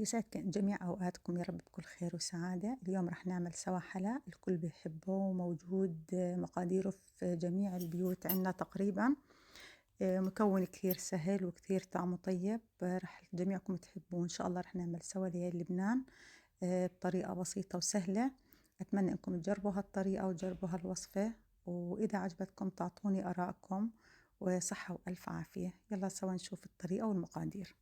يسعد جميع أوقاتكم يا رب بكل خير وسعادة. اليوم رح نعمل سوا حلا الكل بيحبه وموجود مقاديره في جميع البيوت عنا تقريبا. مكون كثير سهل وكثير طعمه طيب. رح جميعكم تحبوه إن شاء الله. رح نعمل سوا ليالي لبنان بطريقة بسيطة وسهلة. أتمنى إنكم تجربوا هالطريقة وتجربوا هالوصفة، وإذا عجبتكم تعطوني آراءكم، وصحة وألف عافية. يلا سوا نشوف الطريقة والمقادير.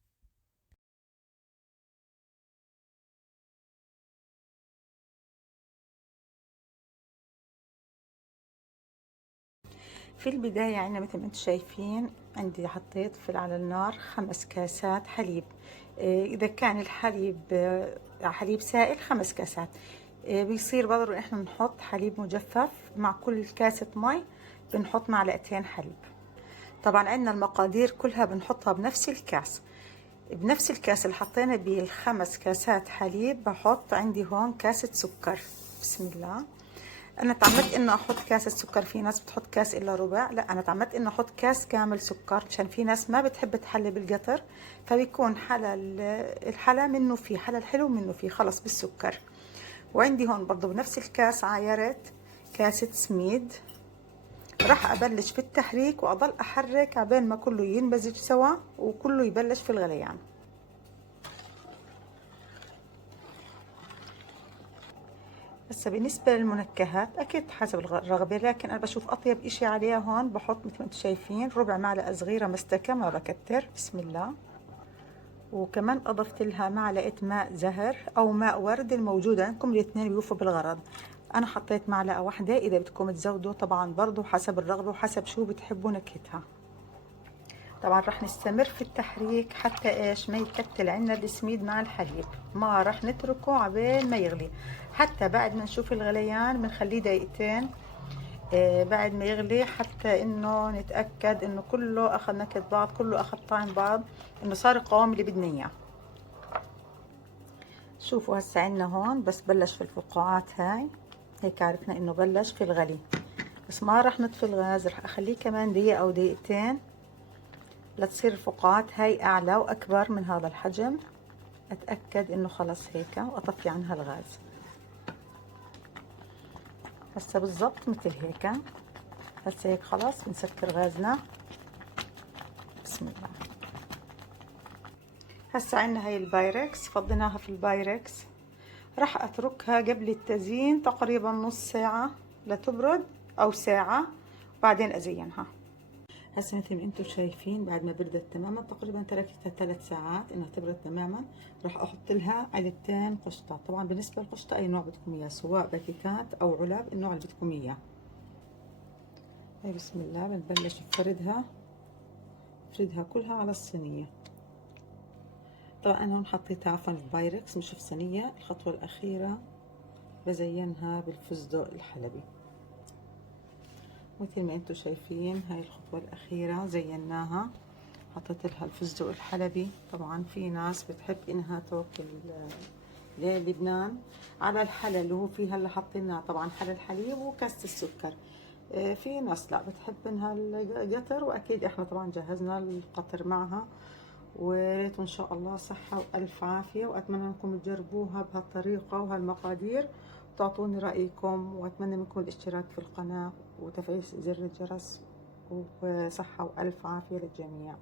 في البداية عندنا مثل ما انتم شايفين، عندي حطيت على النار 5 كاسات حليب. إذا كان الحليب حليب سائل 5 كاسات. بيصير برضه إحنا نحط حليب مجفف مع كل كاسة مي، بنحط معلقتين حليب. طبعا عندنا المقادير كلها بنحطها بنفس الكاس. بنفس الكاس اللي حطينا بيه ال5 كاسات حليب بحط عندي هون كاسة سكر. بسم الله. انا تعمدت انه احط كاسة سكر. في ناس بتحط كاس الا ربع، لا انا تعمدت انه احط كاس كامل سكر، مشان في ناس ما بتحب تحلي بالقطر، فبيكون حلا الحلا منه فيه، حلا الحلو منه فيه خلص بالسكر. وعندي هون برضو بنفس الكاس عايرت كاسة سميد. راح ابلش في التحريك واضل احرك عبين ما كله ينمزج سوا وكله يبلش في الغليان. هسه بالنسبة للمنكهات أكيد حسب الرغبة، لكن أنا بشوف أطيب إشي عليها هون بحط مثل ما انتم شايفين ربع معلقة صغيرة مستكة، ما بكتر. بسم الله. وكمان أضفت لها معلقة ماء زهر أو ماء ورد، الموجودة عندكم الاثنين بيوفوا بالغرض. أنا حطيت معلقة واحدة، إذا بدكم تزودوا طبعا برضو حسب الرغبة وحسب شو بتحبوا نكهتها. طبعا رح نستمر في التحريك حتى ايش ما يكتل عنا السميد مع الحليب، ما رح نتركه عبين ما يغلي. حتى بعد ما نشوف الغليان بنخليه دقيقتين بعد ما يغلي، حتى انه نتأكد انه كله اخذ نكهة بعض، كله اخذ طعم بعض، انه صار القوام اللي بدنا اياه. شوفوا هسه عنا هون بس بلش في الفقاعات هاي، هيك عرفنا انه بلش في الغلي. بس ما رح نطفي الغاز، رح اخليه كمان دقيقة او دقيقتين لتصير الفقاعات هاي اعلى واكبر من هذا الحجم. اتاكد انه خلص هيك واطفي عنها الغاز. هسه بالضبط مثل هيك. هسه هيك خلص بنسكر غازنا. بسم الله. هسه عنا هاي البايركس، فضيناها في البايركس. راح اتركها قبل التزيين تقريبا نص ساعة لتبرد او ساعة، وبعدين ازينها. هسه مثل ما انتم شايفين بعد ما بردت تماما، تقريبا تركتها 3 ساعات انها تبرد تماما. راح احط لها علبتين قشطه. طبعا بالنسبه للقشطه اي نوع بدكم اياه، سواء باكيتات او علب، النوع اللي بدكم اياه. هاي بسم الله بنبلش بفردها. بفردها كلها على الصينيه. طبعا انا هون حطيتها عفوا في بايركس مش في صينيه. الخطوه الاخيره بزينها بالفستق الحلبي. مثل ما انتم شايفين هاي الخطوه الاخيره زيناها، حطيت لها الفستق الحلبي. طبعا في ناس بتحب انها تاكل لبنان على الحلا اللي هو فيه هلا حاطينها طبعا حلا الحليب وكاسة السكر. في ناس لا بتحب انها القطر، واكيد احنا طبعا جهزنا القطر معها. وريت ان شاء الله صحة والف عافية، واتمنى انكم تجربوها بهالطريقة وهالمقادير وتعطوني رأيكم. واتمنى منكم الاشتراك في القناة وتفعيل زر الجرس، وصحة والف عافية للجميع.